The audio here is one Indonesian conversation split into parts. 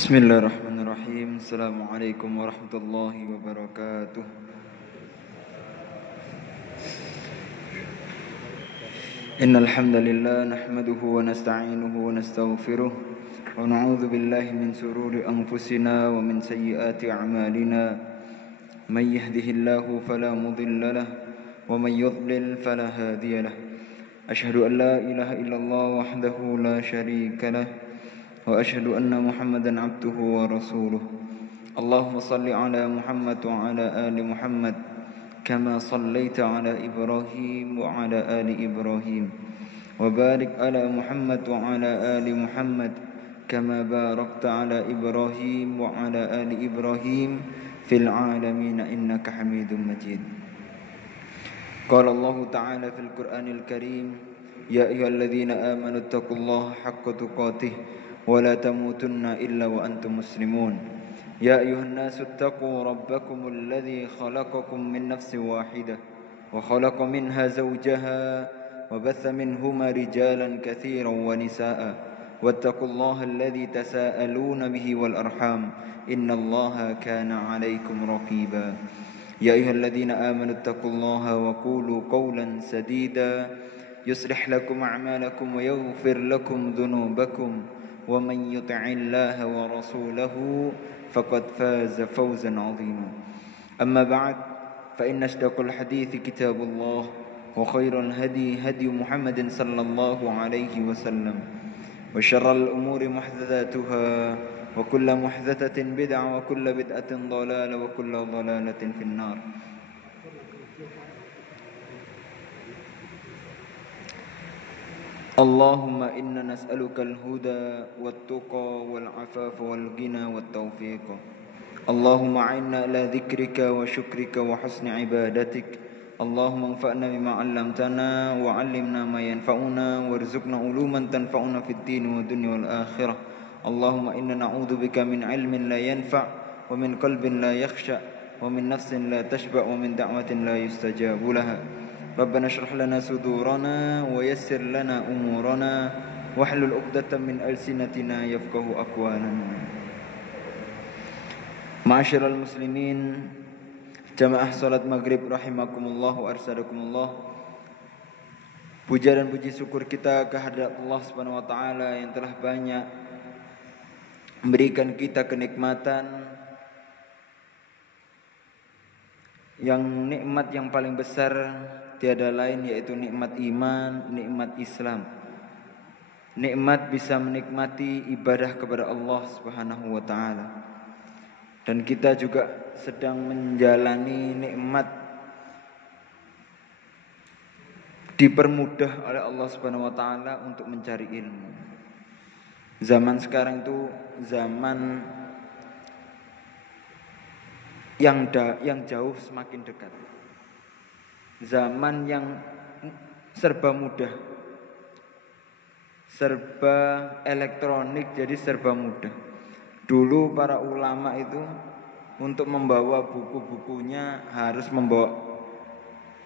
Bismillahirrahmanirrahim. Assalamualaikum warahmatullahi wabarakatuh. Innal hamdalillah nahmaduhu wa nasta'inuhu wa nastaghfiruh wa na'udzu billahi min shururi anfusina wa min sayyiati a'malina. May yahdihillahu fala mudilla lahu wa may yudlil fala hadiya lahu. Asyhadu an la ilaha illallah wahdahu la syarika lahu وأشهد أن محمدا عبده ورسوله اللهم صل على محمد وعلى آل محمد كما صليت على إبراهيم وعلى آل إبراهيم وبارك على محمد وعلى آل محمد كما باركت على إبراهيم وعلى آل إبراهيم في العالمين إنك حميد مجيد. قال الله تعالى في القرآن الكريم يا أيها الذين آمنوا اتقوا الله حق تقاته ولا تموتن إلا وأنتم مسلمون يا أيها الناس اتقوا ربكم الذي خلقكم من نفس واحدة وخلق منها زوجها وبث منهما رجالا كثيرا ونساء واتقوا الله الذي تساءلون به والأرحام إن الله كان عليكم رقيبا يا أيها الذين آمنوا اتقوا الله وقولوا قولا سديدا يصلح لكم أعمالكم ويغفر لكم ذنوبكم ومن يطع الله ورسوله فقد فاز فوزا عظيما أما بعد فإن أصدق الحديث كتاب الله وخير الهدي هدي محمد صلى الله عليه وسلم وشر الأمور محدثاتها وكل محدثة بدعة وكل بدعة ضلالة وكل ضلالة في النار. اللهم إنا نسألك الهدى والتقى والعفاف والغنى والتوفيق. اللهم أعنا على ذكرك وشكرك وحسن عبادتك. اللهم انفعنا بما علمتنا وعلمنا ما ينفعنا وارزقنا علوما تنفعنا في الدين والدنيا والآخرة. اللهم إنا نعوذ بك من علم لا ينفع ومن قلب لا يخشع ومن نفس لا تشبع ومن دعوة لا يستجاب لها. ربنا اشرح لنا صدورنا ويسر لنا أمورنا واحلل عقدة من ألسنتنا يفقه أقوالنا. Ma'asyiral muslimin, jamaah salat maghrib rahimakumullah wa arsadakumullah. Puja dan puji syukur kita kehadirat Allah Subhanahu wa taala yang telah banyak memberikan kita kenikmatan, yang nikmat yang paling besar tiada lain yaitu nikmat iman, nikmat Islam. Nikmat bisa menikmati ibadah kepada Allah Subhanahu wa taala. Dan kita juga sedang menjalani nikmat dipermudah oleh Allah Subhanahu wa taala untuk mencari ilmu. Zaman sekarang itu zaman yang jauh semakin dekat. Zaman yang serba mudah, serba elektronik, jadi serba mudah. Dulu para ulama itu untuk membawa buku-bukunya harus membawa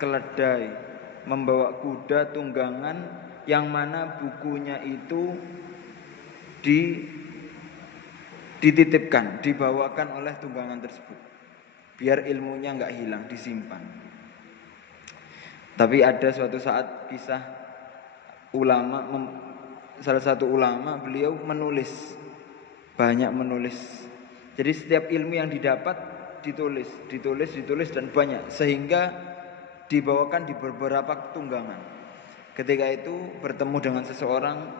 keledai, membawa kuda tunggangan, yang mana bukunya itu dititipkan, dibawakan oleh tunggangan tersebut, biar ilmunya nggak hilang, disimpan. Tapi ada suatu saat kisah ulama, salah satu ulama, beliau banyak menulis. Jadi setiap ilmu yang didapat ditulis dan banyak, sehingga dibawakan di beberapa tunggangan. Ketika itu bertemu dengan seseorang,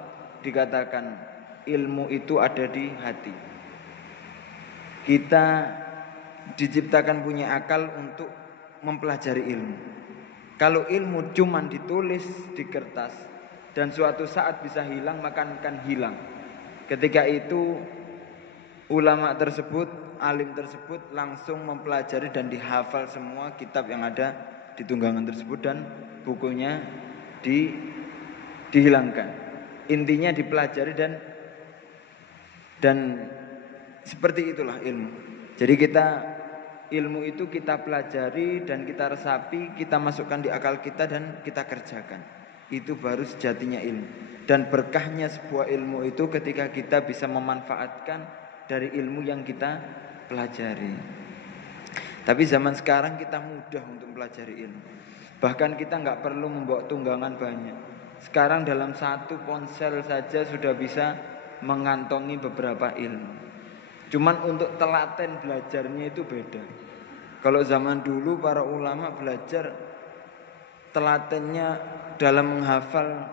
dikatakan ilmu itu ada di hati. Kita diciptakan punya akal untuk mempelajari ilmu. Kalau ilmu cuma ditulis di kertas dan suatu saat bisa hilang, maka akan hilang. Ketika itu ulama tersebut, alim tersebut langsung mempelajari dan dihafal semua kitab yang ada di tunggangan tersebut dan bukunya dihilangkan. Intinya dipelajari dan seperti itulah ilmu. Jadi ilmu itu kita pelajari dan kita resapi, kita masukkan di akal kita dan kita kerjakan. Itu baru sejatinya ilmu. Dan berkahnya sebuah ilmu itu ketika kita bisa memanfaatkan dari ilmu yang kita pelajari. Tapi zaman sekarang kita mudah untuk pelajari ilmu. Bahkan kita nggak perlu membawa tunggangan banyak. Sekarang dalam satu ponsel saja sudah bisa mengantongi beberapa ilmu. Cuman untuk telaten belajarnya itu beda. Kalau zaman dulu para ulama belajar telatennya dalam menghafal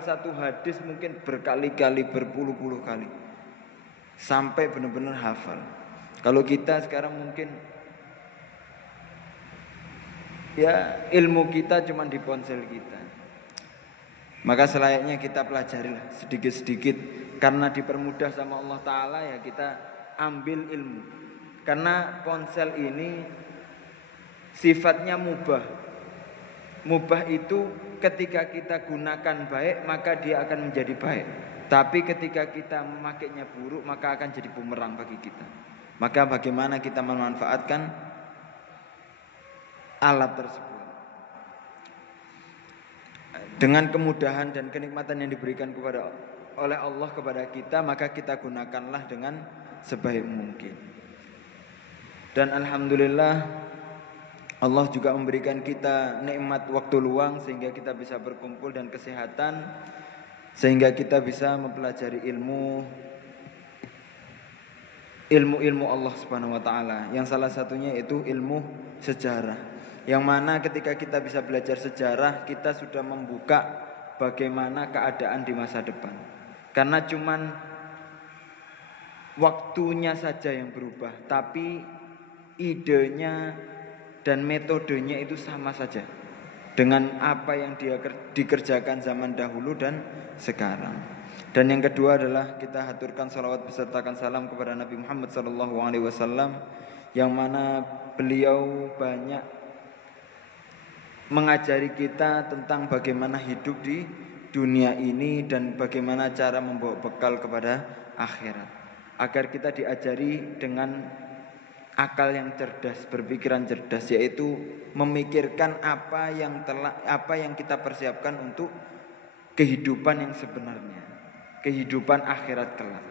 satu hadis mungkin berkali-kali, berpuluh-puluh kali sampai benar-benar hafal. Kalau kita sekarang mungkin ya ilmu kita cuma di ponsel kita. Maka selayaknya kita pelajarilah sedikit-sedikit, karena dipermudah sama Allah Ta'ala ya kita ambil ilmu. Karena ponsel ini sifatnya mubah. Mubah itu ketika kita gunakan baik maka dia akan menjadi baik. Tapi ketika kita memakainya buruk maka akan jadi bumerang bagi kita. Maka bagaimana kita memanfaatkan alat tersebut dengan kemudahan dan kenikmatan yang diberikan oleh Allah kepada kita, maka kita gunakanlah dengan sebaik mungkin. Dan alhamdulillah Allah juga memberikan kita nikmat waktu luang sehingga kita bisa berkumpul dan kesehatan, sehingga kita bisa mempelajari ilmu Allah Subhanahu wa taala. Yang salah satunya itu ilmu sejarah. Yang mana ketika kita bisa belajar sejarah, kita sudah membuka bagaimana keadaan di masa depan. Karena cuman waktunya saja yang berubah, tapi idenya dan metodenya itu sama saja dengan apa yang dikerjakan zaman dahulu dan sekarang. Dan yang kedua adalah kita haturkan salawat besertakan salam kepada Nabi Muhammad SAW, yang mana beliau banyak mengajari kita tentang bagaimana hidup di dunia ini dan bagaimana cara membawa bekal kepada akhirat, agar kita diajari dengan akal yang cerdas, berpikiran cerdas, yaitu memikirkan apa yang kita persiapkan untuk kehidupan yang sebenarnya, kehidupan akhirat kelak.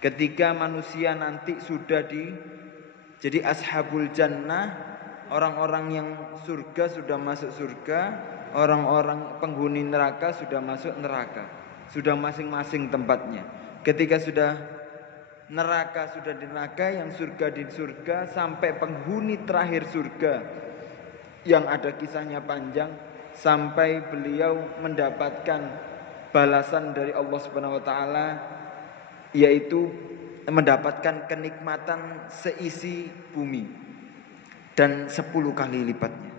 Ketika manusia nanti sudah jadi ashabul jannah, orang-orang yang surga sudah masuk surga, orang-orang penghuni neraka sudah masuk neraka, sudah masing-masing tempatnya. Ketika sudah neraka sudah di neraka, yang surga di surga, sampai penghuni terakhir surga yang ada kisahnya panjang, sampai beliau mendapatkan balasan dari Allah Subhanahu wa taala, yaitu mendapatkan kenikmatan seisi bumi dan 10 kali lipatnya.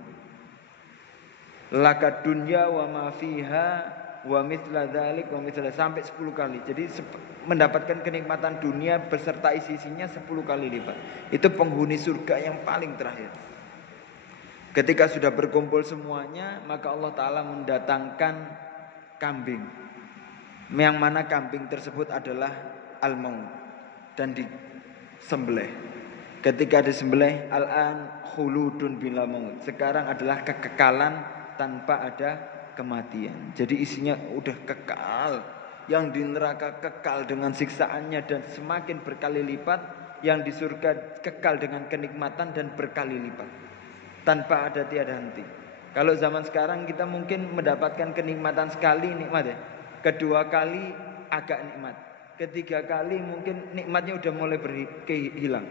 Laka dunya wa ma fiha wa mithla dzalik wa mithla, sampai 10 kali. Jadi mendapatkan kenikmatan dunia beserta isi-isinya 10 kali lipat. Itu penghuni surga yang paling terakhir. Ketika sudah berkumpul semuanya, maka Allah Ta'ala mendatangkan kambing, yang mana kambing tersebut adalah al-maut, dan disembelih. Ketika disembelih, al-an khuludun bila maut, sekarang adalah kekekalan tanpa ada kematian. Jadi isinya udah kekal. Yang di neraka kekal dengan siksaannya dan semakin berkali lipat, yang di surga kekal dengan kenikmatan dan berkali lipat, tanpa ada tiada henti. Kalau zaman sekarang kita mungkin mendapatkan kenikmatan sekali nikmat ya, kedua kali agak nikmat, ketiga kali mungkin nikmatnya udah mulai hilang,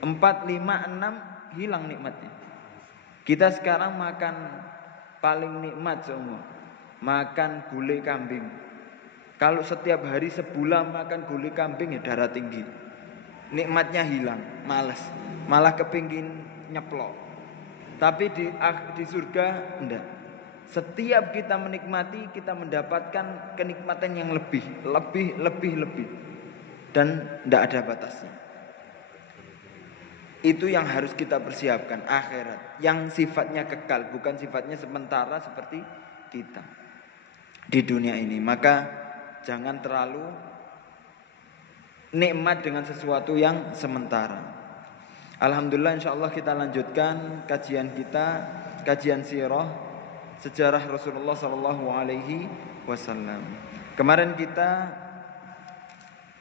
4, 5, 6 hilang nikmatnya. Kita sekarang makan paling nikmat semua, makan gulai kambing. Kalau setiap hari sebulan makan gulai kambing ya darah tinggi, nikmatnya hilang, malas, malah kepingin nyeplok. Tapi di surga enggak. Setiap kita menikmati, kita mendapatkan kenikmatan yang lebih, dan enggak ada batasnya. Itu yang harus kita persiapkan, akhirat yang sifatnya kekal, bukan sifatnya sementara seperti kita di dunia ini. Maka jangan terlalu nikmat dengan sesuatu yang sementara. Alhamdulillah, insyaallah kita lanjutkan kajian kita, kajian sirah sejarah Rasulullah sallallahu alaihi wasallam. Kemarin kita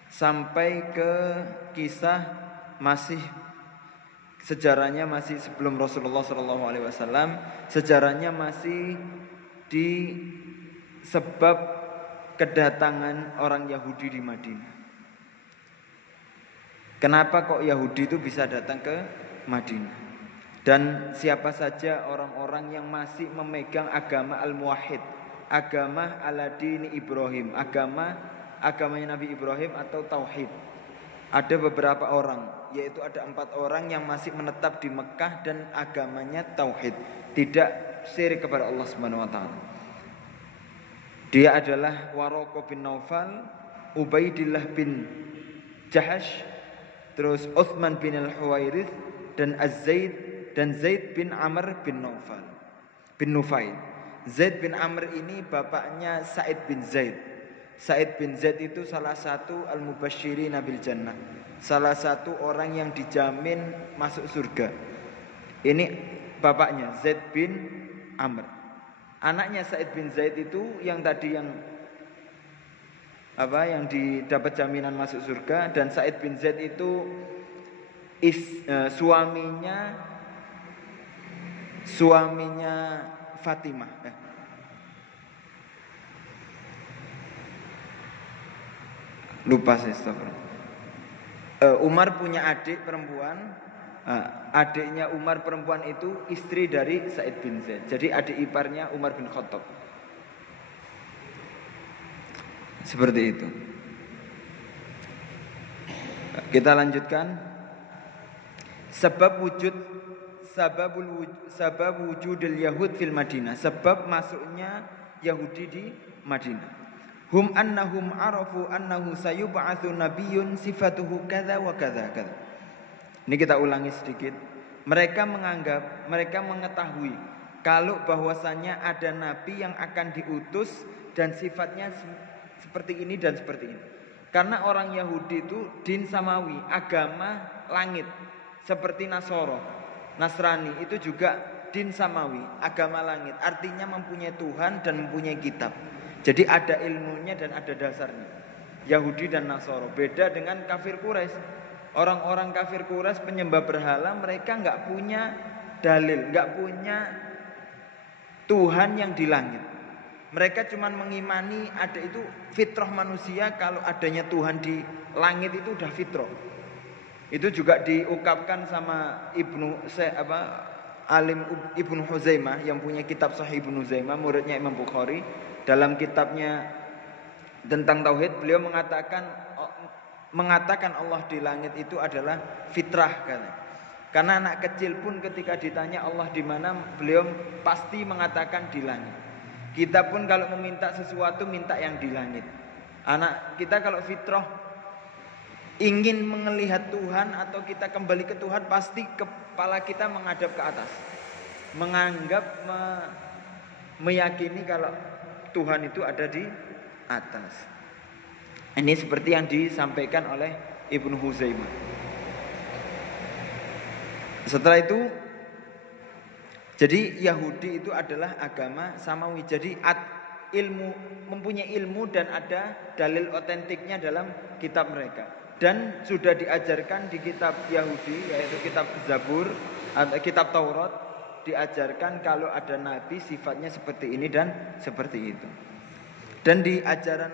sampai ke kisah masih sejarahnya masih sebelum Rasulullah SAW, sejarahnya masih di sebab kedatangan orang Yahudi di Madinah. Kenapa kok Yahudi itu bisa datang ke Madinah? Dan siapa saja orang-orang yang masih memegang agama Al-Muwahhid, agama Ala-Dini Ibrahim, agamanya Nabi Ibrahim atau Tauhid. Ada beberapa orang, yaitu ada 4 orang yang masih menetap di Mekah dan agamanya Tauhid, tidak syirik kepada Allah Subhanahu wa taala. Dia adalah Waraqah bin Naufal, Ubaidillah bin Jahash, terus Utsman bin Al-Huwairits dan Zaid bin Amr bin Nufail. Zaid bin Amr ini bapaknya Sa'id bin Zaid. Sa'id bin Zaid itu salah satu al-mubasysyirin bil jannah, salah satu orang yang dijamin masuk surga. Ini bapaknya Zaid bin Amr. Anaknya Sa'id bin Zaid itu yang tadi yang didapat jaminan masuk surga, dan Sa'id bin Zaid itu suaminya Fatimah. Lupa saya, Umar punya adik perempuan. Adiknya Umar perempuan itu istri dari Sa'id bin Zaid. Jadi adik iparnya Umar bin Khattab. Seperti itu. Kita lanjutkan. Sebab wujudul Yahud fil Madinah. Sebab masuknya Yahudi di Madinah. Hum annahum arafu annahu sayub'atsu nabiyyun sifatuhu kadza wa kadza kadza. Ini kita ulangi sedikit. Mereka mengetahui kalau bahwasanya ada nabi yang akan diutus dan sifatnya seperti ini dan seperti ini. Karena orang Yahudi itu din samawi, agama langit, seperti Nasrani itu juga din samawi, agama langit. Artinya mempunyai Tuhan dan mempunyai kitab. Jadi ada ilmunya dan ada dasarnya. Yahudi dan Nasoro beda dengan kafir Quraisy. Orang-orang kafir Quraisy penyembah berhala, mereka enggak punya dalil, enggak punya Tuhan yang di langit. Mereka cuma mengimani ada itu fitrah manusia, kalau adanya Tuhan di langit itu udah fitrah. Itu juga diungkapkan sama Alim Ibnu Huzaimah yang punya kitab Sahih Ibnu Huzaimah, muridnya Imam Bukhari. Dalam kitabnya tentang tauhid, beliau mengatakan Allah di langit itu adalah fitrah katanya. Karena anak kecil pun ketika ditanya Allah di mana, beliau pasti mengatakan di langit. Kita pun kalau meminta sesuatu minta yang di langit. Anak kita kalau fitrah ingin melihat Tuhan atau kita kembali ke Tuhan, pasti kepala kita menghadap ke atas. Meyakini kalau Tuhan itu ada di atas. Ini seperti yang disampaikan oleh Ibnu Huzaimah. Setelah itu, jadi Yahudi itu adalah agama samawi. Jadi mempunyai ilmu dan ada dalil otentiknya dalam kitab mereka. Dan sudah diajarkan di kitab Yahudi, yaitu kitab Zabur atau kitab Taurat, diajarkan kalau ada nabi sifatnya seperti ini dan seperti itu. Dan di ajaran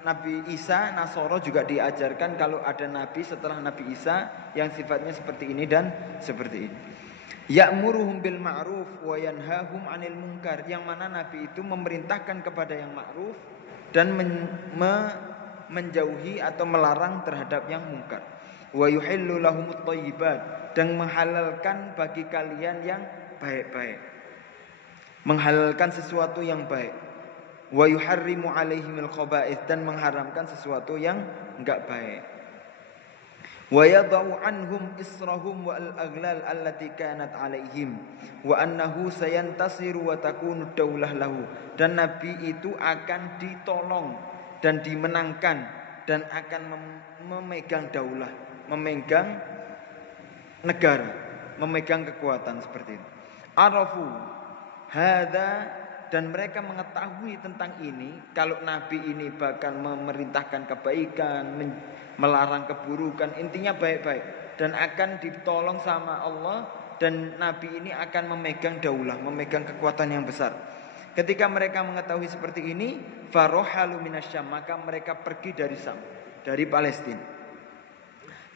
Nabi Isa, Nasoro juga diajarkan kalau ada nabi setelah Nabi Isa yang sifatnya seperti ini dan seperti ini. Ya'muruhum bil ma'ruf wa yanhahum 'anil munkar, yang mana nabi itu memerintahkan kepada yang ma'ruf dan menjauhi atau melarang terhadap yang munkar. Wa yuhillu lahumut thayyibat, dan menghalalkan bagi kalian yang baik-baik. Menghalalkan sesuatu yang baik. Wa yuharrimu alaihimil khaba'ith, dan mengharamkan sesuatu yang enggak baik. Wa yadau anhum israhum wa al-aghlal allati kanat alaihim wa annahu sayantasiru wa takunu daulah lahu, dan nabi itu akan ditolong dan dimenangkan dan akan memegang daulah, memegang negara, memegang kekuatan seperti itu. Arafu hadza dan mereka mengetahui tentang ini, kalau Nabi ini bahkan memerintahkan kebaikan, melarang keburukan, intinya baik-baik, dan akan ditolong sama Allah, dan Nabi ini akan memegang daulah, memegang kekuatan yang besar. Ketika mereka mengetahui seperti ini, farohalu minasyam, maka mereka pergi dari Syam, dari Palestina.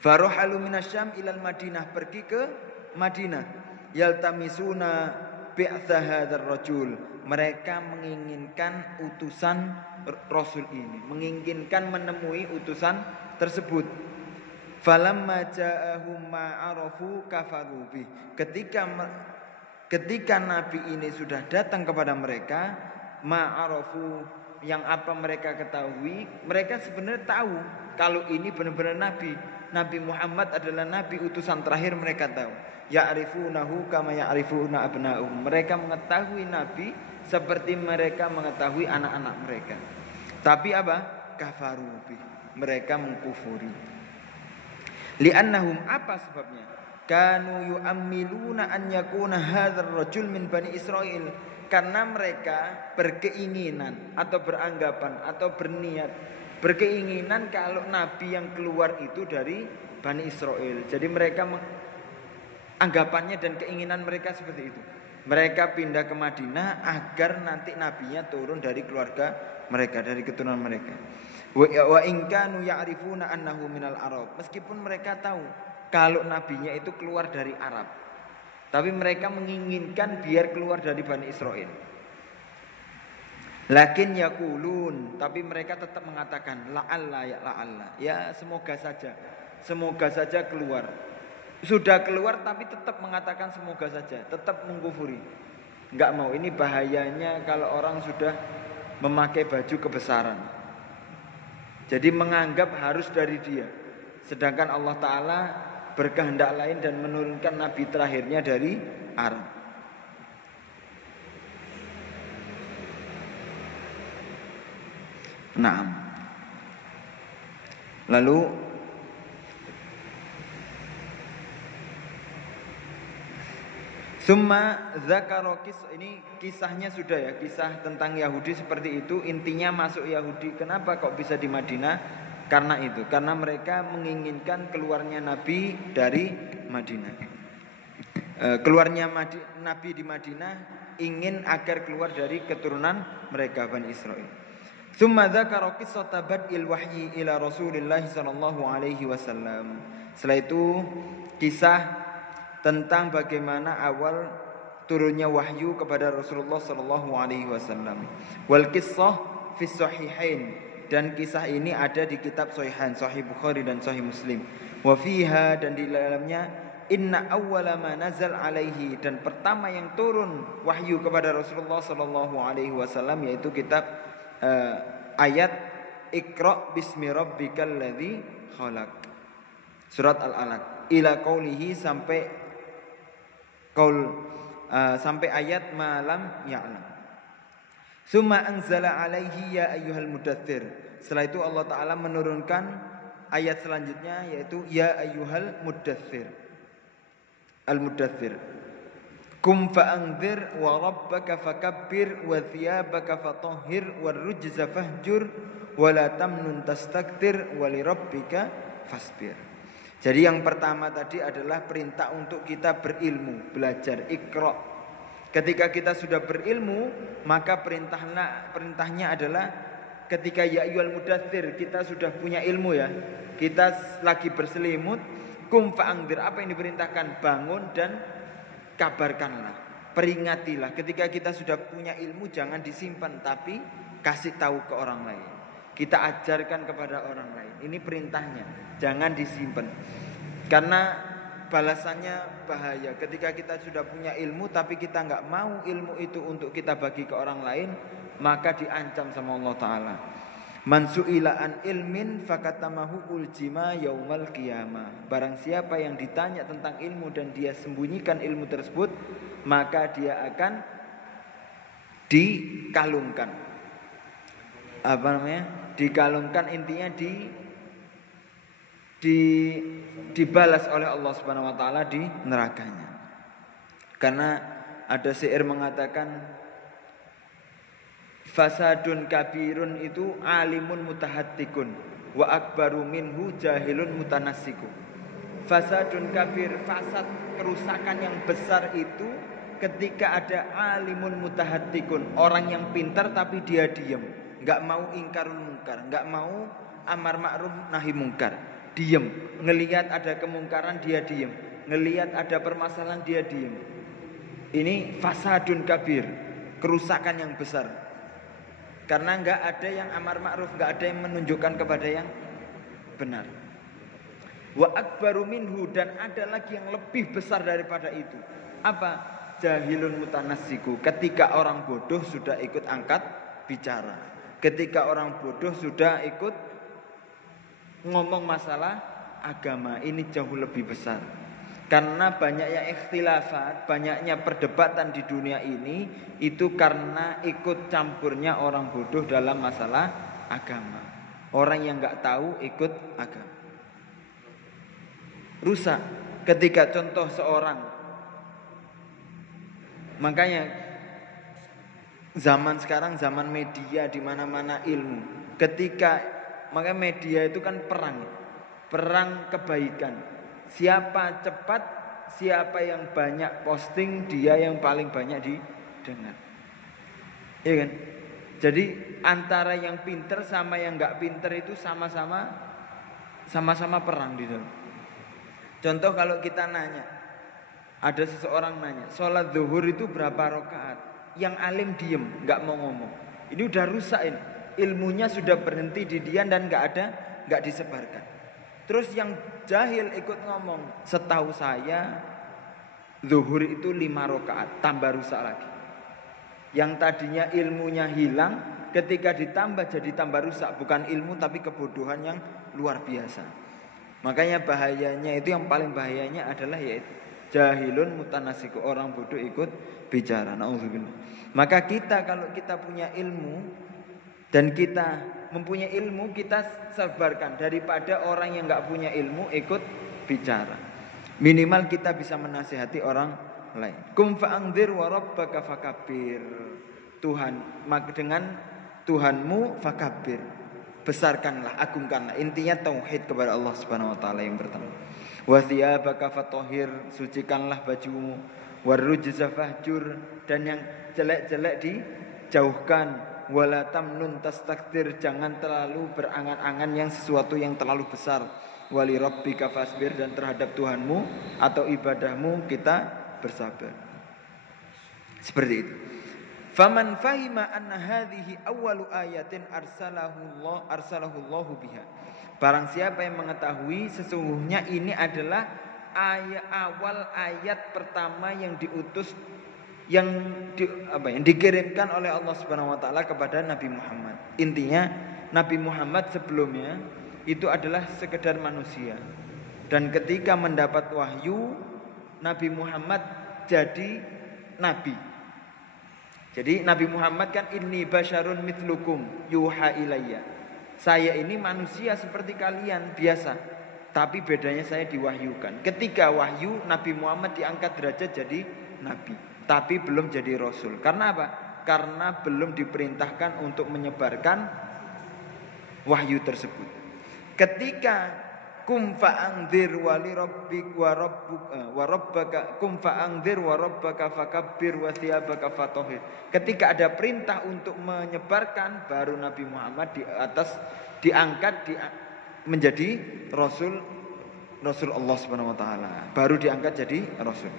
Farohalu minasyam ilal Madinah, pergi ke Madinah. Yaltamisuna bi'tha hadzal rajul, mereka menginginkan utusan Rasul ini, menginginkan menemui utusan tersebut. Falamma ja'ahum ma'arafu kafaru bih, ketika Nabi ini sudah datang kepada mereka, ma'arafu, yang apa mereka ketahui, mereka sebenarnya tahu kalau ini benar-benar Nabi Muhammad adalah Nabi utusan terakhir, mereka tahu. Ya'rifunahu kama ya'rifuna abna'uhum, mereka mengetahui Nabi seperti mereka mengetahui anak-anak mereka. Tapi apa? Kafaru bih, mereka mengkufuri. Li'annahum, apa sebabnya? Kanu yu'ammiluna an yakuna hadzal rajul min Bani Israil, karena mereka berkeinginan atau beranggapan atau berkeinginan kalau Nabi yang keluar itu dari Bani Israil. Jadi mereka anggapannya dan keinginan mereka seperti itu. Mereka pindah ke Madinah agar nanti nabinya turun dari keluarga mereka, dari keturunan mereka. Wa in kanu ya'rifuna annahu minal Arab, meskipun mereka tahu kalau nabinya itu keluar dari Arab, tapi mereka menginginkan biar keluar dari Bani Israil. Lakin yaqulun, tapi mereka tetap mengatakan la'alla ya la'alla, ya semoga saja keluar. Sudah keluar tapi tetap mengatakan semoga saja, tetap mengkufuri. Enggak mau, ini bahayanya kalau orang sudah memakai baju kebesaran. Jadi menganggap harus dari dia. Sedangkan Allah Ta'ala berkehendak lain dan menurunkan Nabi terakhirnya dari Arab. Naam. Lalu summa dzakara, ini kisahnya sudah ya, kisah tentang Yahudi seperti itu, intinya masuk Yahudi. Kenapa kok bisa di Madinah? Karena itu, karena mereka menginginkan keluarnya Nabi dari Madinah. Keluarnya Nabi di Madinah ingin agar keluar dari keturunan mereka Bani Israil. Summa dzakara qissata bad'il wahyi ila Rasulillah sallallahu alaihi wasallam. Setelah itu kisah tentang bagaimana awal turunnya wahyu kepada Rasulullah sallallahu alaihi wasallam. Wal qissah fi sahihain, dan kisah ini ada di kitab Sahihain, Sahih Bukhari dan Sahih Muslim. Wa fiha, dan di dalamnya, inna awwala ma nazal alaihi, dan pertama yang turun wahyu kepada Rasulullah sallallahu alaihi wasallam yaitu kitab ayat Iqra bismi rabbikal ladzi khalaq, surat Al-Alaq, ila qaulihi, sampai sampai ayat malam ya'lam. Summa anzala alaihi ya ayyuhal mudaththir. Setelah itu Allah Ta'ala menurunkan ayat selanjutnya yaitu ya ayyuhal mudaththir, al-mudaththir. Kum fa'anzir wa rabbaka fakabbir wa thiyabaka fatahhir war rujza fahjur wa la tamnun tastakthir wa li rabbika fasbir. Jadi yang pertama tadi adalah perintah untuk kita berilmu, belajar, Iqra. Ketika kita sudah berilmu, maka perintahnya adalah ketika ya ayyuhal mudaththir, kita sudah punya ilmu ya, kita lagi berselimut, kum fa'anzir, apa yang diperintahkan? Bangun dan kabarkanlah, peringatilah. Ketika kita sudah punya ilmu, jangan disimpan, tapi kasih tahu ke orang lain. Kita ajarkan kepada orang lain. Ini perintahnya, jangan disimpan. Karena balasannya bahaya. Ketika kita sudah punya ilmu tapi kita nggak mau ilmu itu untuk kita bagi ke orang lain, maka diancam sama Allah Ta'ala. Man su'ila an ilmin fakatamahu uljima yaumal qiyamah. Barang siapa yang ditanya tentang ilmu dan dia sembunyikan ilmu tersebut, maka dia akan dikalungkan. Apa namanya? Dikalungkan, intinya dibalas oleh Allah Subhanahu wa taala di nerakanya. Karena ada syair mengatakan Fasadun kabirun itu alimun mutahattikun wa akbaru minhu jahilun mutanassiku. Fasadun kabir, fasad kerusakan yang besar itu ketika ada alimun mutahattikun, orang yang pintar tapi dia diam, enggak mau ingkarul munkar, enggak mau amar ma'ruf nahi munkar, diam. Ngelihat ada kemungkaran dia diam, ngelihat ada permasalahan dia diam. Ini fasadun kabir, kerusakan yang besar. Karena enggak ada yang amar ma'ruf, enggak ada yang menunjukkan kepada yang benar. Wa akbaru minhu, dan ada lagi yang lebih besar daripada itu. Apa? Jahilun mutanassiku, ketika orang bodoh sudah ikut angkat bicara. Ketika orang bodoh sudah ikut ngomong masalah agama, ini jauh lebih besar. Karena banyaknya ikhtilafat, banyaknya perdebatan di dunia ini itu karena ikut campurnya orang bodoh dalam masalah agama. Orang yang enggak tahu ikut agama. Rusak ketika contoh seorang. Makanya zaman sekarang zaman media, di mana-mana ilmu. Maka media itu kan perang kebaikan. Siapa cepat, siapa yang banyak posting, dia yang paling banyak didengar. Iya kan? Jadi antara yang pinter sama yang enggak pinter itu sama-sama perang di dalam. Contoh kalau kita nanya, ada seseorang nanya, sholat zuhur itu berapa rakaat? Yang alim diem, enggak mau ngomong. Ini udah rusak ini. Ilmunya sudah berhenti di dia dan enggak disebarkan. Terus yang jahil ikut ngomong, setahu saya zuhur itu 5 rakaat, tambah rusak lagi. Yang tadinya ilmunya hilang, ketika ditambah jadi tambah rusak. Bukan ilmu tapi kebodohan yang luar biasa. Makanya bahayanya itu, yang paling bahayanya adalah yaitu jahilun mutanasiku, orang bodoh ikut bicara. Nauzubillah. Maka kita kalau kita punya ilmu dan kita mempunyai ilmu, kita sebarkan daripada orang yang enggak punya ilmu ikut bicara. Minimal kita bisa menasihati orang lain. Kum fa'angdzir wa rabbaka fakabbir. Dengan Tuhanmu fakabbir. Besarkanlah, agungkanlah. Intinya tauhid kepada Allah Subhanahu wa taala yang pertama. Wa thiyabaka fatahhir, sucikanlah bajumu. Warrujza fahjur, dan yang jelek-jelek dijauhkan. Wala tamnun tastakthir, jangan terlalu berangan-angan yang sesuatu yang terlalu besar. Wali rabbika fasbir, dan terhadap Tuhanmu atau ibadahmu kita bersabar. Seperti itu. Faman fahima anna hadhihi awwalu ayatin arsalahu Allah biha. Barang siapa yang mengetahui sesungguhnya ini adalah awal ayat pertama yang diutus, yang dikirimkan oleh Allah Subhanahu wa taala kepada Nabi Muhammad. Intinya Nabi Muhammad sebelumnya itu adalah sekedar manusia. Dan ketika mendapat wahyu, Nabi Muhammad jadi nabi. Jadi Nabi Muhammad kan inni basyarun mithlukum yuha ilayya. Saya ini manusia seperti kalian biasa, tapi bedanya saya diwahyukan. Ketika wahyu, Nabi Muhammad diangkat derajat jadi nabi, tapi belum jadi rasul. Karena apa? Karena belum diperintahkan untuk menyebarkan wahyu tersebut. Ketika kum fa'angdzir wali rabbik wa rabbaka kum fa'angdzir wa rabbaka fakabbir wa thiyabaka fatahhir. Ketika ada perintah untuk menyebarkan, baru Nabi Muhammad diangkat menjadi rasul Allah Subhanahu wa taala. Baru diangkat jadi rasul.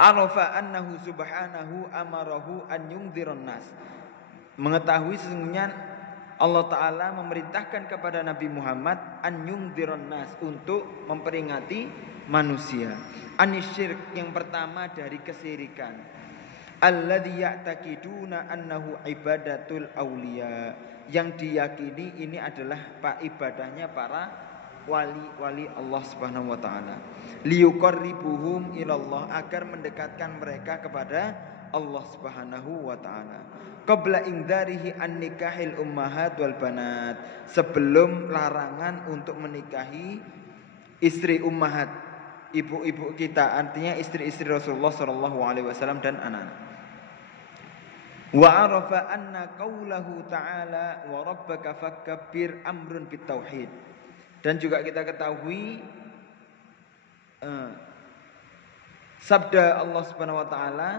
Arafa annahu subhanahu amarahu an yungdziran nas. Mengetahui sesungguhnya Allah Ta'ala memerintahkan kepada Nabi Muhammad an yungdziran nas, untuk memperingati manusia. Anisyirk, yang pertama dari kesirikan. Alladzi ya'taqiduna annahu ibadatul auliya, yang diyakini ini adalah ibadahnya para wali-wali Allah Subhanahu wa taala. Liyuqarribuhum ilallah, agar mendekatkan mereka kepada Allah Subhanahu wa taala. Qabla indarihi an nikahil ummahat wal banat, sebelum larangan untuk menikahi istri ummahat, ibu-ibu kita, artinya istri-istri Rasulullah sallallahu alaihi wasallam dan anak-anak. Wa arafa anna qaulahu ta'ala wa rabbaka fakabbir amrun bitauhid. Dan juga kita ketahui sabda Allah Subhanahu wa taala,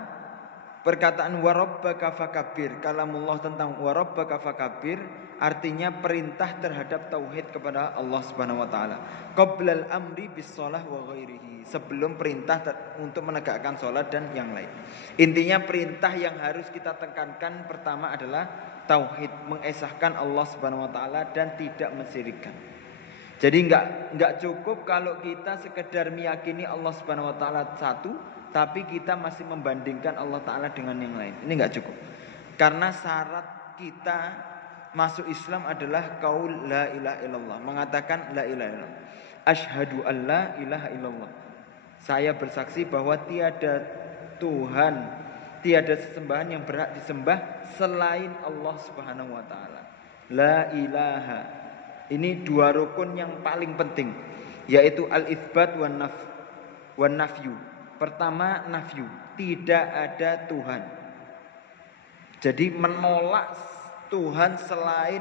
perkataan wa rabbaka fakabbir, kalamullah tentang wa rabbaka fakabbir artinya perintah terhadap tauhid kepada Allah Subhanahu wa taala. Qablal amri bis shalah wa ghairihi, sebelum perintah untuk menegakkan salat dan yang lain. Intinya perintah yang harus kita tekankan pertama adalah tauhid, mengesahkan Allah Subhanahu wa taala dan tidak mensyirikkan. Jadi enggak cukup kalau kita sekedar meyakini Allah Subhanahu wa taala satu, tapi kita masih membandingkan Allah taala dengan yang lain. Ini enggak cukup. Karena syarat kita masuk Islam adalah qaul la ilaha illallah, mengatakan la ilaha illallah. Asyhadu an la ilaha illallah. Saya bersaksi bahwa tiada Tuhan, tiada sesembahan yang berhak disembah selain Allah Subhanahu wa taala. La ilaha. Ini dua rukun yang paling penting, yaitu al-itsbat wan nafyu. Pertama nafyu, tidak ada Tuhan. Jadi menolak Tuhan selain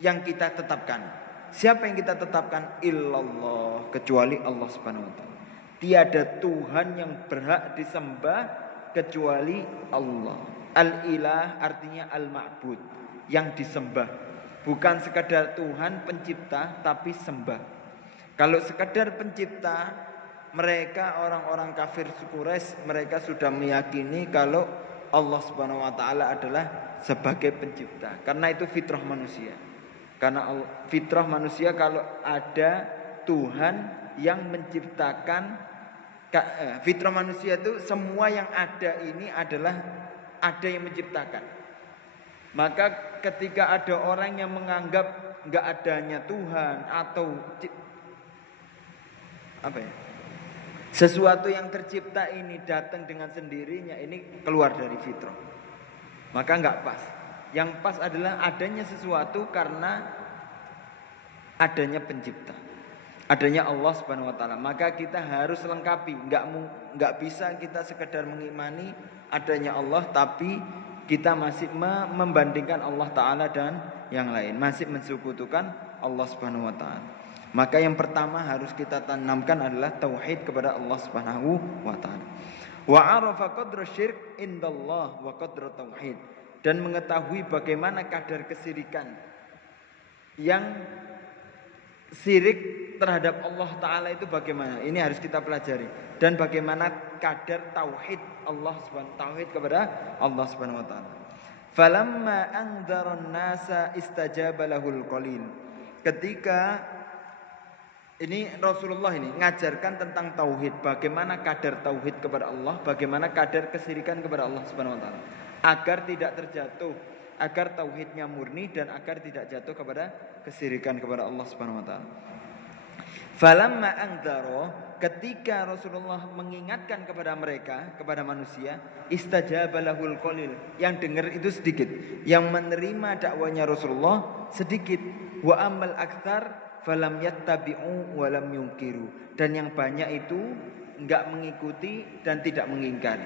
yang kita tetapkan. Siapa yang kita tetapkan? Illallah, kecuali Allah Subhanahu wa taala. Tiada Tuhan yang berhak disembah kecuali Allah. Al-ilah artinya al-ma'bud, yang disembah. Bukan sekadar Tuhan pencipta, tapi sembah. Kalau sekadar pencipta, mereka orang-orang kafir Quraisy, mereka sudah meyakini kalau Allah Subhanahu wa taala adalah sebagai pencipta. Karena itu fitrah manusia. Karena fitrah manusia kalau ada Tuhan yang menciptakan, fitrah manusia itu semua yang ada ini adalah ada yang menciptakan. Maka ketika ada orang yang menganggap enggak adanya Tuhan atau sesuatu yang tercipta ini datang dengan sendirinya, ini keluar dari fitrah. Maka enggak pas. Yang pas adalah adanya sesuatu karena adanya pencipta, adanya Allah Subhanahu wa taala. Maka kita harus lengkapi. Enggak bisa kita sekedar mengimani adanya Allah tapi kita masih membandingkan Allah taala dan yang lain, masih mensekutukan Allah Subhanahu wa taala. Maka yang pertama harus kita tanamkan adalah tauhid kepada Allah Subhanahu wa taala. Wa arafa qadra syirk indallah wa qadra tauhid, dan mengetahui bagaimana kadar kesyirikan. Yang syirik terhadap Allah taala itu bagaimana? Ini harus kita pelajari. Dan bagaimana kadar tauhid Allah Subhanahu tauhid kepada Allah Subhanahu wa taala. Falamma anzaron nasa istajaba lahul qalil. Ketika ini Rasulullah ini ngajarkan tentang tauhid, bagaimana kadar tauhid kepada Allah, bagaimana kadar kesyirikan kepada Allah Subhanahu wa taala, agar tidak terjatuh, agar tauhidnya murni dan agar tidak jatuh kepada kesyirikan kepada Allah Subhanahu wa taala. Falamma anzaro, ketika Rasulullah mengingatkan kepada mereka, kepada manusia, istajaba lahul qalil, yang dengar itu sedikit, yang menerima dakwanya Rasulullah sedikit. Wa amal aktsar falam yattabi'u wa lam yunkiru, dan yang banyak itu enggak mengikuti dan tidak mengingkari.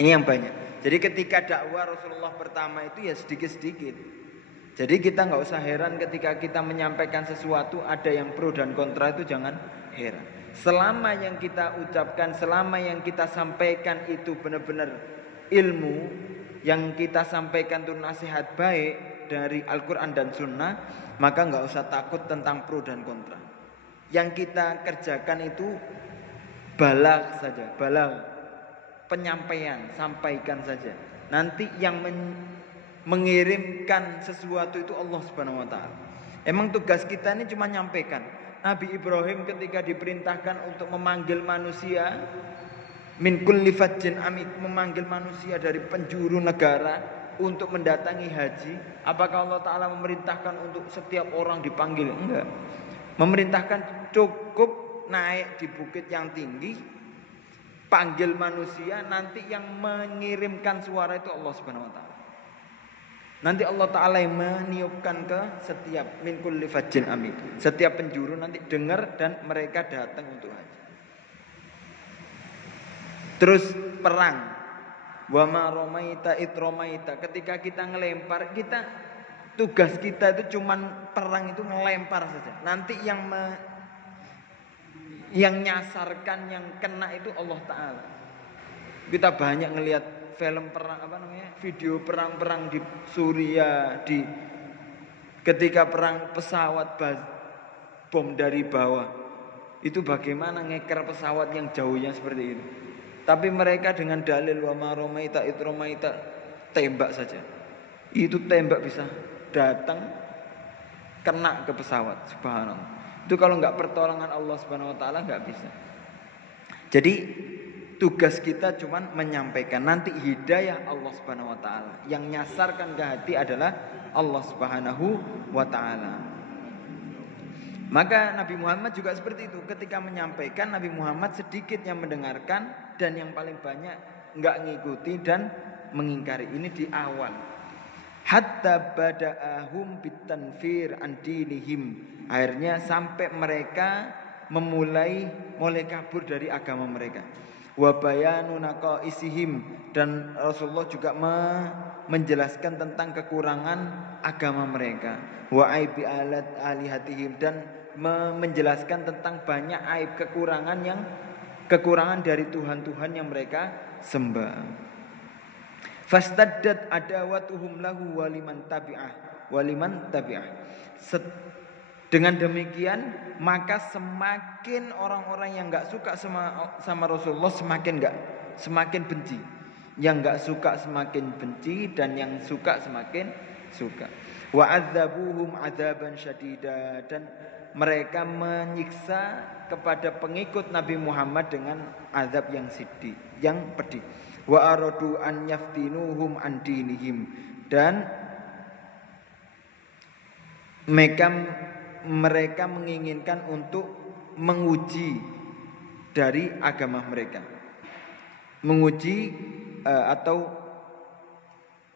Ini yang banyak. Jadi ketika dakwah Rasulullah pertama itu ya sedikit-sedikit. Jadi kita enggak usah heran ketika kita menyampaikan sesuatu ada yang pro dan kontra, itu jangan heran. Selama yang kita ucapkan, selama yang kita sampaikan itu benar-benar ilmu, yang kita sampaikan itu nasihat baik dari Al-Quran dan Sunnah, maka enggak usah takut tentang pro dan kontra. Yang kita kerjakan itu balag saja, balag, penyampaian, sampaikan saja. Nanti yang mengirimkan sesuatu itu Allah Subhanahu wa taala. Emang tugas kita ini cuma nyampaikan. Nabi Ibrahim ketika diperintahkan untuk memanggil manusia min kulli fajjin amik, memanggil manusia dari penjuru negara untuk mendatangi haji, apakah Allah taala memerintahkan untuk setiap orang dipanggil? Enggak. Memerintahkan cukup naik di bukit yang tinggi, panggil manusia, nanti yang mengirimkan suara itu Allah Subhanahu wa taala. Nanti Allah Ta'ala yang meniupkan ke setiap min kulli fajjin amik, setiap penjuru nanti dengar dan mereka datang untuk haji. Terus perang. Wa ma romaita id romaita. Ketika kita ngelempar, tugas kita itu cuman perang itu ngelempar saja. Nanti yang nyasarkan, yang kena itu Allah Ta'ala. Kita banyak ngelihat film perang, video perang-perang di Suriah, ketika perang pesawat bom dari bawah. Itu bagaimana ngeker pesawat yang jauhnya seperti itu. Tapi mereka dengan dalil wa ma romaita id romaita, tembak saja. Itu tembak bisa datang kena ke pesawat, subhanallah. Itu kalau enggak pertolongan Allah Subhanahu wa taala enggak bisa. Jadi tugas kita cuman menyampaikan, nanti hidayah Allah Subhanahu wa taala. Yang nyasarkan ke hati adalah Allah Subhanahu wa taala. Maka Nabi Muhammad juga seperti itu. Ketika menyampaikan, Nabi Muhammad sedikit yang mendengarkan dan yang paling banyak enggak ngikuti dan mengingkari. Ini di awal. Hatta bada'ahum bitanfir an dinihim. Akhirnya sampai mereka mulai kabur dari agama mereka. Wa bayanu naqaisihim, dan Rasulullah juga menjelaskan tentang kekurangan agama mereka. Wa aibi alat alihatihim, dan menjelaskan tentang banyak aib kekurangan dari Tuhan-Tuhan yang mereka sembah. Fastaddat adawatuhum lahu waliman tabi'ah. Dengan demikian maka semakin orang-orang yang enggak suka sama Rasulullah semakin benci. Yang enggak suka semakin benci, dan yang suka semakin suka. Wa adzabuhum adzaban syadida, dan mereka menyiksa kepada pengikut Nabi Muhammad dengan azab yang pedih. Wa aradu an yaftinuhum an dinihim, dan mereka menginginkan untuk menguji dari agama mereka, atau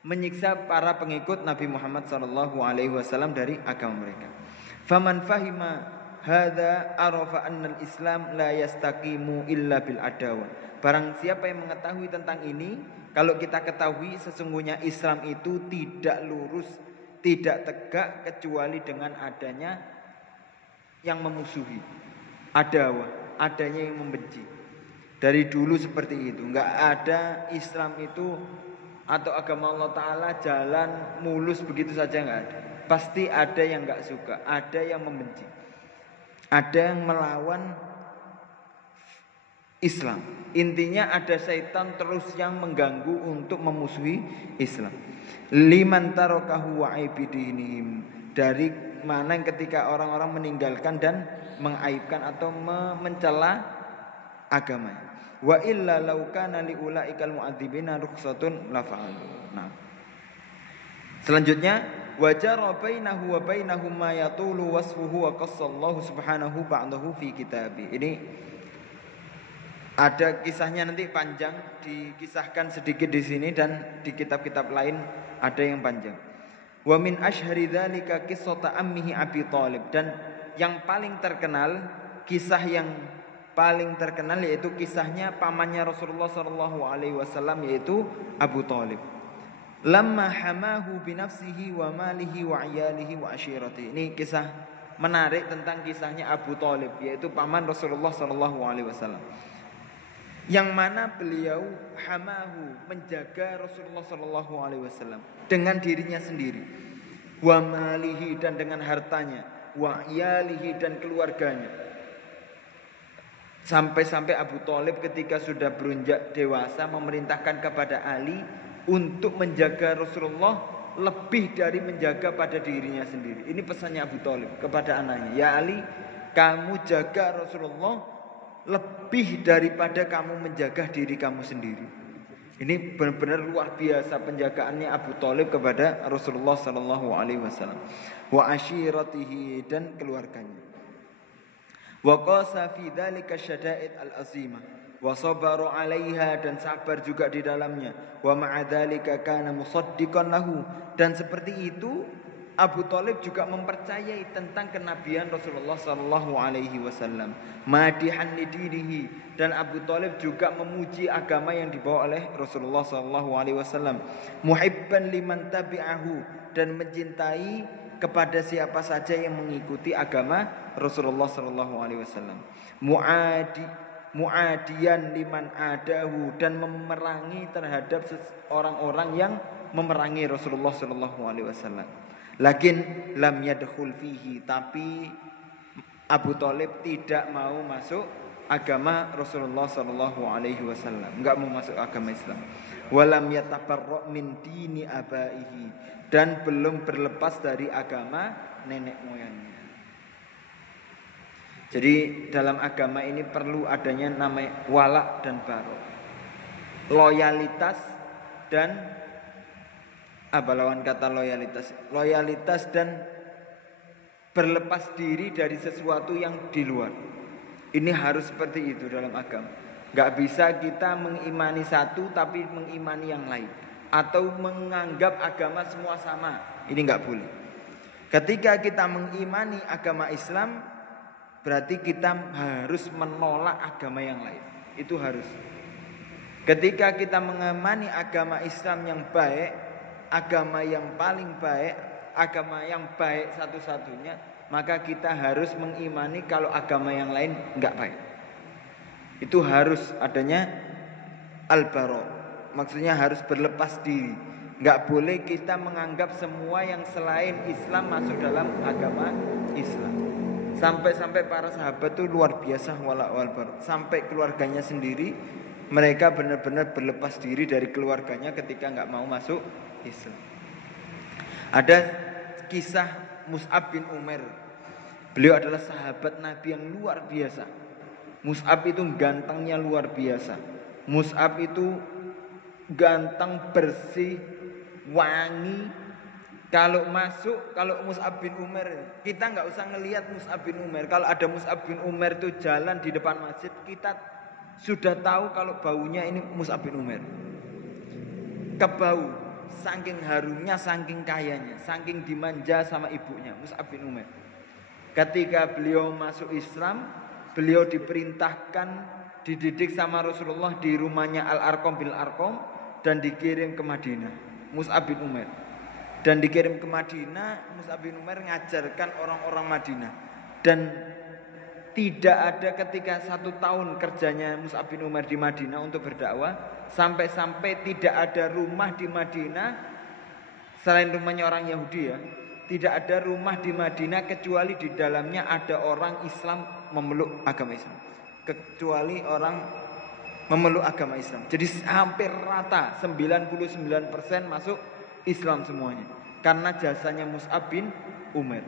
menyiksa para pengikut Nabi Muhammad SAW dari agama mereka. Faman fahima hadza arafa anna al-Islam la yastaqimu illa bil adawa. Barang siapa yang mengetahui tentang ini, kalau kita ketahui sesungguhnya Islam itu tidak lurus, tidak tegak kecuali dengan adanya yang memusuhi, adanya yang membenci. Dari dulu seperti itu, enggak ada Islam itu atau agama Allah Ta'ala jalan mulus begitu saja, enggak ada. Pasti ada yang enggak suka, ada yang membenci, ada yang melawan Islam. Intinya ada syaitan terus yang mengganggu untuk memusuhi Islam. Liman tarakahu wa aibidinihim, dari mana ketika orang-orang meninggalkan dan mengaibkan atau mencela agama. Wa illa law kana liulaikal mu'adzibina rukhsatun la fa'alu. Nah. Selanjutnya wajara bainahu wa bainahum ma yatulu wasfuhu wa qassallahu subhanahu ba'dahu fi kitabi. Ini ada kisahnya, nanti panjang, dikisahkan sedikit di sini, dan di kitab-kitab lain ada yang panjang. Wa min asyhari dzalika qissata ammihi Abi Thalib, dan yang paling terkenal, kisah yang paling terkenal yaitu kisahnya pamannya Rasulullah SAW, yaitu Abu Thalib. Lamma hamahu binafsihi wa malihi wa iyalihi wa ashirati. Ini kisah menarik tentang kisahnya Abu Thalib, yaitu paman Rasulullah SAW. Yang mana beliau hamahu, menjaga Rasulullah SAW dengan dirinya sendiri, wa malihi, dan dengan hartanya, wa iyalihi, dan keluarganya. Sampai-sampai Abu Thalib ketika sudah beranjak dewasa memerintahkan kepada Ali untuk menjaga Rasulullah lebih dari menjaga pada dirinya sendiri. Ini pesannya Abu Thalib kepada anaknya, ya Ali, kamu jaga Rasulullah lebih daripada kamu menjaga diri kamu sendiri. Ini benar-benar luar biasa penjagaannya Abu Thalib kepada Rasulullah SAW. Wa ashiratihi, dan keluarganya. Wa qasa fi dzalika syada'id al-azimah wa sabaru 'alaiha, dan sabar juga di dalamnya. Wa ma'a dzalika kana musaddiqan lahu, dan seperti itu Abu Thalib juga mempercayai tentang kenabian Rasulullah sallallahu alaihi wasallam. Madihan lidinihi, dan Abu Thalib juga memuji agama yang dibawa oleh Rasulullah sallallahu alaihi wasallam. Muhibban liman tabi'ahu, dan mencintai kepada siapa saja yang mengikuti agama Rasulullah sallallahu alaihi wasallam. Muadiyan liman adahu, dan memerangi terhadap orang-orang yang memerangi Rasulullah sallallahu alaihi wasallam. Lakin lam yadkhul fihi, tapi Abu Thalib tidak mau masuk agama Rasulullah sallallahu alaihi wasallam, enggak mau masuk agama Islam. Walam yatabarra min dini abaihi, dan belum berlepas dari agama nenek moyangnya. Jadi dalam agama ini perlu adanya namanya wala dan bara. Loyalitas dan apa lawan kata loyalitas? Loyalitas dan berlepas diri dari sesuatu yang di luar. Ini harus seperti itu dalam agama. Gak bisa kita mengimani satu tapi mengimani yang lain, atau menganggap agama semua sama. Ini gak boleh. Ketika kita mengimani agama Islam, berarti kita harus menolak agama yang lain. Itu harus. Ketika kita mengimani agama Islam yang baik, agama yang paling baik, agama yang baik satu-satunya, maka kita harus mengimani kalau agama yang lain enggak baik. Itu harus adanya al-bara, maksudnya harus berlepas diri. Enggak boleh kita menganggap semua yang selain Islam masuk dalam agama Islam. Sampai-sampai para sahabat itu luar biasa wala wal bara. Sampai keluarganya sendiri, mereka benar-benar berlepas diri dari keluarganya ketika enggak mau masuk Islam. Ada kisah Mus'ab bin Umair. Beliau adalah sahabat Nabi yang luar biasa. Mus'ab itu gantengnya luar biasa. Mus'ab itu ganteng, bersih, wangi. Kalau Mus'ab bin Umair, kita nggak usah ngelihat Mus'ab bin Umair. Kalau ada Mus'ab bin Umair itu jalan di depan masjid, kita sudah tahu kalau baunya ini Mus'ab bin Umair. Kebau. Saking harumnya, saking kayanya, saking dimanja sama ibunya, Mus'ab bin Umair. Ketika beliau masuk Islam, beliau diperintahkan, dididik sama Rasulullah di rumahnya Al-Arqam bil Arqam, dan dikirim ke Madinah. Mus'ab bin Umair. Dan dikirim ke Madinah, Mus'ab bin Umair ngajarkan orang-orang Madinah. Dan tidak ada ketika 1 tahun kerjanya Mus'ab bin Umair di Madinah untuk berdakwah, sampai-sampai tidak ada rumah di Madinah selain rumahnya orang Yahudi ya, tidak ada rumah di Madinah kecuali di dalamnya ada orang Islam memeluk agama Islam, kecuali orang memeluk agama Islam. Jadi hampir rata 99% masuk Islam semuanya karena jasanya Mus'ab bin Umair.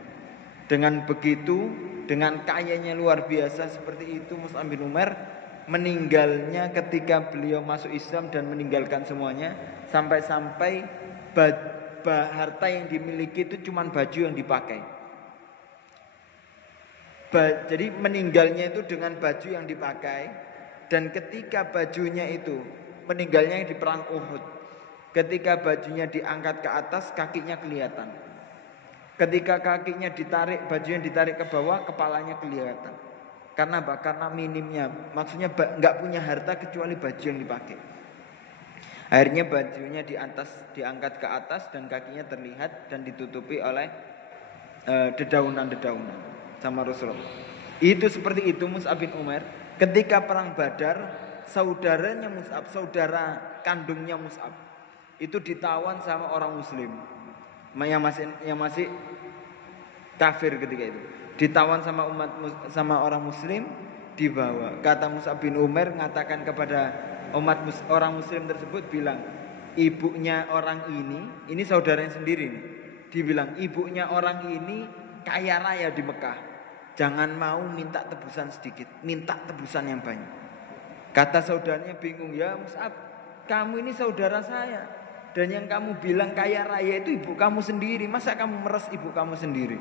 Dengan begitu, dengan kayanya luar biasa seperti itu, Mus'ab bin Umair meninggalnya ketika beliau masuk Islam dan meninggalkan semuanya, sampai-sampai harta yang dimiliki itu cuma baju yang dipakai. Jadi meninggalnya itu dengan baju yang dipakai, dan ketika bajunya itu meninggalnya di perang Uhud. Ketika bajunya diangkat ke atas, kakinya kelihatan. Ketika kakinya ditarik, bajunya ditarik ke bawah, kepalanya kelihatan. Karena apa? Karena minimnya, maksudnya nggak punya harta kecuali baju yang dipakai. Akhirnya bajunya diangkat ke atas dan kakinya terlihat dan ditutupi oleh dedaunan-dedaunan sama Rasulullah. Itu seperti itu Mus'ab bin Umair. Ketika perang Badar, saudaranya Mus'ab, saudara kandungnya Mus'ab, itu ditawan sama orang Muslim yang masih kafir ketika itu. Ditawan sama orang Muslim, dibawa. Kata Mus'ab bin Umair ngatakan kepada orang Muslim tersebut, bilang, ibunya orang ini saudaranya sendiri nih. Dibilang ibunya orang ini kaya raya di Mekah. Jangan mau minta tebusan sedikit, minta tebusan yang banyak. Kata saudaranya bingung, ya Mus'ab, kamu ini saudara saya, dan yang kamu bilang kaya raya itu ibu kamu sendiri. Masa kamu meres ibu kamu sendiri?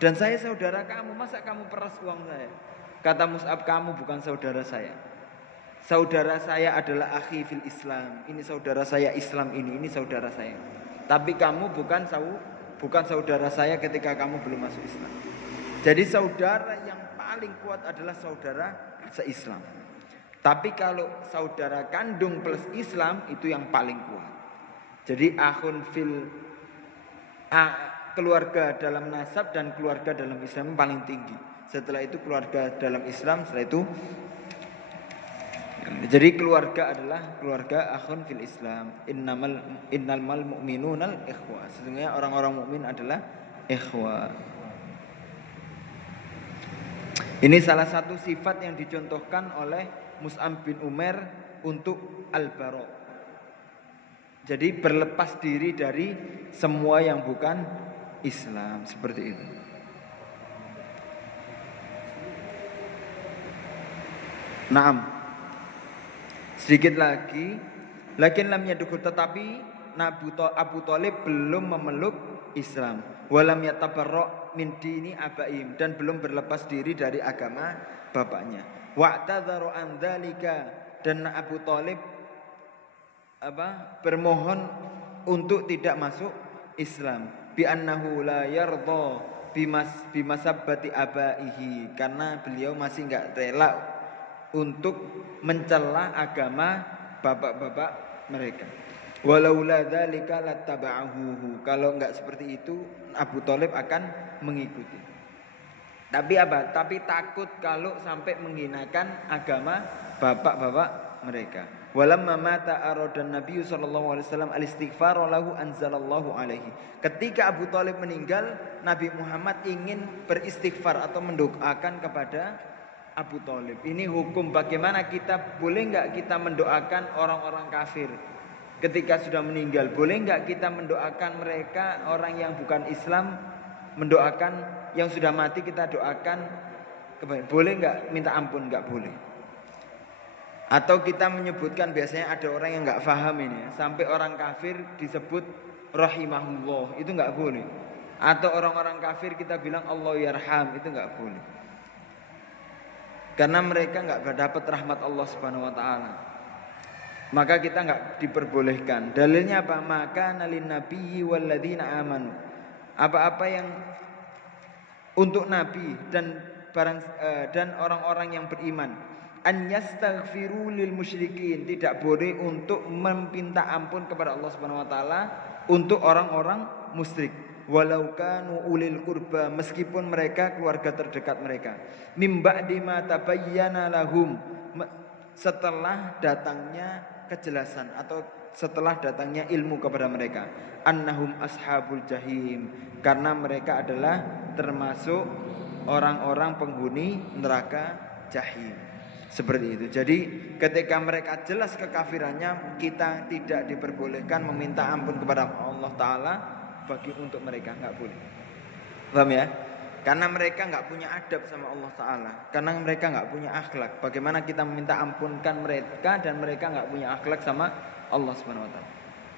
Dan saya saudara kamu, masa kamu peras uang saya? Kata Mus'ab, kamu bukan saudara saya. Saudara saya adalah akhi fil Islam. Ini saudara saya Islam ini saudara saya. Tapi kamu bukan bukan saudara saya ketika kamu belum masuk Islam. Jadi saudara yang paling kuat adalah saudara se-Islam. Tapi kalau saudara kandung plus Islam itu yang paling kuat. Jadi akhun fil keluarga dalam nasab dan keluarga dalam Islam paling tinggi. Setelah itu keluarga dalam Islam, setelah itu jadi keluarga adalah keluarga akhun fil Islam. Innamal mu'minunal ikhwah. Sesungguhnya orang-orang mukmin adalah ikhwah. Ini salah satu sifat yang dicontohkan oleh Mus'ab bin Umair untuk al-bara'. Jadi berlepas diri dari semua yang bukan Islam, seperti itu. Naam. Sedikit lagi, lakin lam yadkhul, tetapi Abu Thalib belum memeluk Islam. Walam yatabarra' min dini abaim, dan belum berlepas diri dari agama bapaknya. Wa'tadharu an dzalika, dan Abu Thalib bermohon untuk tidak masuk Islam. Bi annahu la yardha bimasabbati abaihi, karena beliau masih enggak rela untuk mencela agama bapak-bapak mereka. Walaula dzalika lattaba'ahu, kalau enggak seperti itu Abu Thalib akan mengikuti. Tapi apa? Tapi takut kalau sampai menghinakan agama bapak-bapak mereka. Walamma mata aradan Nabi sallallahu alaihi wasallam al-istighfar lahu anzalallahu alaihi. Ketika Abu Thalib meninggal, Nabi Muhammad ingin beristighfar atau mendoakan kepada Abu Thalib. Ini hukum bagaimana kita, boleh enggak kita mendoakan orang-orang kafir ketika sudah meninggal? Boleh enggak kita mendoakan mereka, orang yang bukan Islam, mendoakan yang sudah mati kita doakan? Boleh enggak minta ampun? Enggak boleh. Atau kita menyebutkan, biasanya ada orang yang enggak paham ini, sampai orang kafir disebut rahimahullah, itu enggak boleh. Atau orang-orang kafir kita bilang Allah yarham, itu enggak boleh. Karena mereka enggak dapat rahmat Allah Subhanahu wa taala. Maka kita enggak diperbolehkan. Dalilnya apa? Maka nalin nabiyyi walladzina amanu. Apa-apa yang untuk nabi dan orang-orang yang beriman, an yastaghfiru lil musyrikin, tidak boleh untuk meminta ampun kepada Allah Subhanahu wa taala untuk orang-orang musyrik. Walau kanu ulil qurba, meskipun mereka keluarga terdekat mereka. Mim ba'di ma tabayyana lahum, setelah datangnya kejelasan atau setelah datangnya ilmu kepada mereka. Annahum ashabul jahim, karena mereka adalah termasuk orang-orang penghuni neraka jahim. Seperti itu. Jadi ketika mereka jelas kekafirannya, kita tidak diperbolehkan meminta ampun kepada Allah Ta'ala bagi untuk mereka, enggak boleh. Paham ya? Karena mereka enggak punya adab sama Allah Ta'ala, karena mereka enggak punya akhlak. Bagaimana kita meminta ampunkan mereka dan mereka enggak punya akhlak sama Allah Subhanahu wa taala?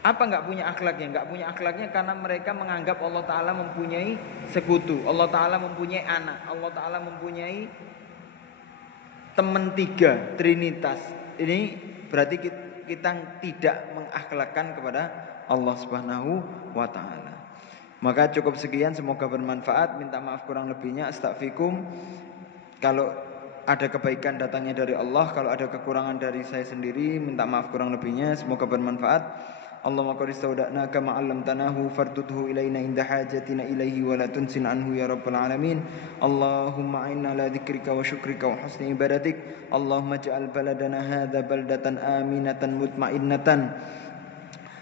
Apa enggak punya akhlaknya? Enggak punya akhlaknya karena mereka menganggap Allah Ta'ala mempunyai sekutu, Allah Ta'ala mempunyai anak, Allah Ta'ala mempunyai teman tiga, trinitas. Ini berarti kita tidak mengakhlakkan kepada Allah Subhanahu wa taala. Maka cukup sekian, semoga bermanfaat. Minta maaf kurang lebihnya. Astaghfirukum. Kalau ada kebaikan datangnya dari Allah, kalau ada kekurangan dari saya sendiri, minta maaf kurang lebihnya. Semoga bermanfaat. Allahumma qad istawda'na kama 'allamtanahu fardudhu ilaina inda hajatina ilaihi wa la tunsin anhu ya rabbal alamin. Allahumma a'inna ala dzikrika wa syukrika wa husni ibadatik. Allahumma ij'al baladana hadza baldatan aminatan mutmainnatan.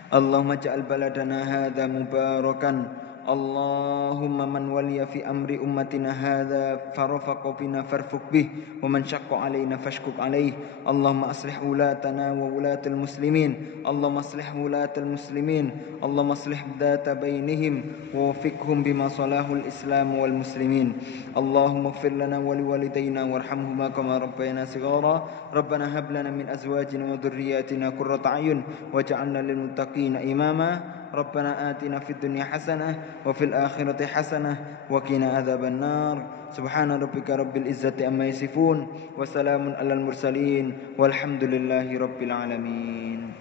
Allahumma ij'al baladana hadza mubarakan. Allahumma man waliya fi amri ummatina hadza farafaqa bina farfuq bih wa man syaqqa alaina fashkuk alaih. Allahumma aslih ulatana wa ulatal muslimin. Allahumma aslih ulatal muslimin. Allahumma aslih dhata bainihim wa waffiqhum bima salahul islam wal muslimin. Allahumma ighfir lana wa liwalidayna warhamhuma kama rabbayana shighara. Rabbana hab lana min azwajina wa dhurriyyatina qurrata a'yun waj'alna lil muttaqina imama. Rabbana atina fid dunya hasanah wa fil akhirati hasanah wa qina adzaban nar. Subhana rabbika rabbil izzati amma yasifun wa salamun alal mursalin walhamdulillahi rabbil alamin.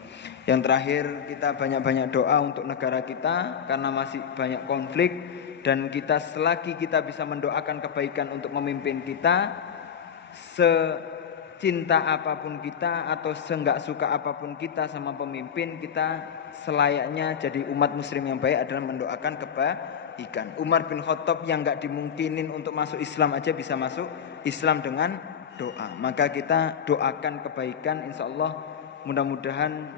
Yang terakhir, kita banyak-banyak doa untuk negara kita karena masih banyak konflik, dan kita selagi kita bisa mendoakan kebaikan untuk memimpin kita, secinta apapun kita atau seenggak suka apapun kita sama pemimpin kita, selayaknya jadi umat muslim yang baik adalah mendoakan kebaikan. Umar bin Khattab yang enggak dimungkinin untuk masuk Islam aja bisa masuk Islam dengan doa. Maka kita doakan kebaikan, insyaallah mudah-mudahan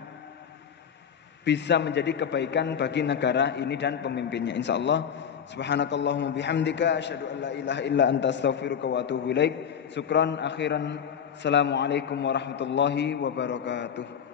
bisa menjadi kebaikan bagi negara ini dan pemimpinnya, insyaallah. Subhanakallahumma bihamdika asyhadu an la ilaha illa anta astaghfiruka wa atubu ilaik. Syukran akhiran. Assalamualaikum warahmatullahi wabarakatuh.